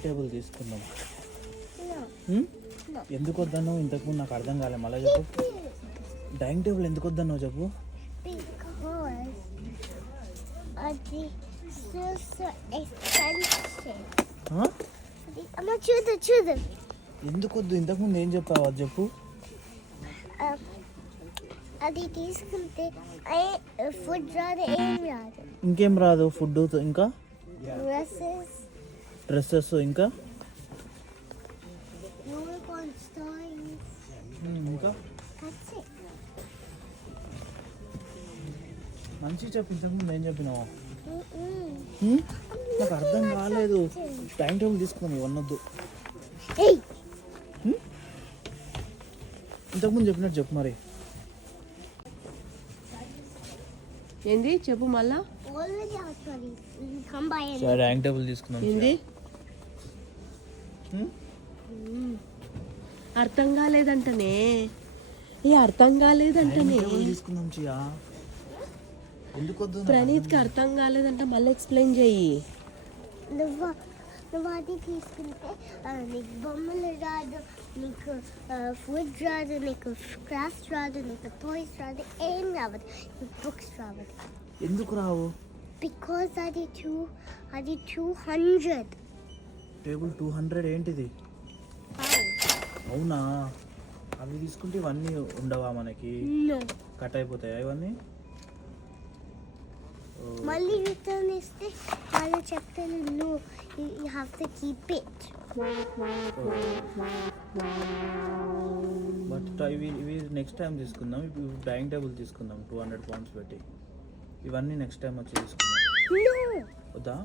Dining table తీసుకుందాం. No. No. ఎందుకు వద్దన్నావు ఇంతకుముందు నాకు అర్థం కాలే, మళ్ళీ చెప్పు. డైనింగ్ టేబుల్ ఎందుకు వద్దన్నావు చెప్పు. Because అది so expensive. అమ్మ చూడు. ఎందుకు వద్దు? ఇంతకుముందు ఏం చెప్పావు అది చెప్పు. అది తీసుకుంటే ఫుడ్ రాదు, ఏం రాదు. ఇంకేం రాదు? ఫుడ్ ఇంకా డ్రెస్సెస్ ఇంకా ఇంకా మంచి చెప్పు. ఇంతకుముందు ఏం చెప్పినావు? నాకు అర్థం కాలేదు. టైం టేబుల్ తీసుకున్నాం, ఇవన్నొద్దు. ఇంతకుముందు చెప్పినట్టు చెప్పు మరి. ఏంది చెప్పు మళ్ళా. సరే డైనింగ్ టేబుల్ తీసుకుందాం. ఏంది అర్థం కాలేదంటనే. అర్థం కాలేదంటనే. తీసుకుందాం చియా. ఎందుకు వద్దు? ప్రణీత్కి అర్థం కాలేదంట, మళ్ళీ ఎక్స్ప్లెయిన్ చెయ్యి. నువ్వు అది తీసుకుంటే నీకు బొమ్మలు రాదు, నీకు ఫుడ్ రాదు, నీకు క్రాఫ్ట్స్ రాదు, నీకు టాయ్స్ రాదు, ఏం రావద్దు, నీకు బుక్స్ రావద్దు. ఎందుకు రావు? బికాజ్ అది 200. టేబుల్ 200 ఏంటిది? అవునా? అవి తీసుకుంటే ఇవన్నీ ఉండవా మనకి? కట్ అయిపోతాయా ఇవన్నీ? మళ్ళీ రిటర్న్ ఇస్తే వాళ్ళు చెప్తాను, నువ్వు you have to keep it. But ఇవి నెక్స్ట్ టైం తీసుకుందాం. ఇప్పుడు డైనింగ్ టేబుల్ తీసుకుందాం 200 pounds పెట్టి. ఇవన్నీ నెక్స్ట్ టైం వచ్చి తీసుకుందాం. వద్దా?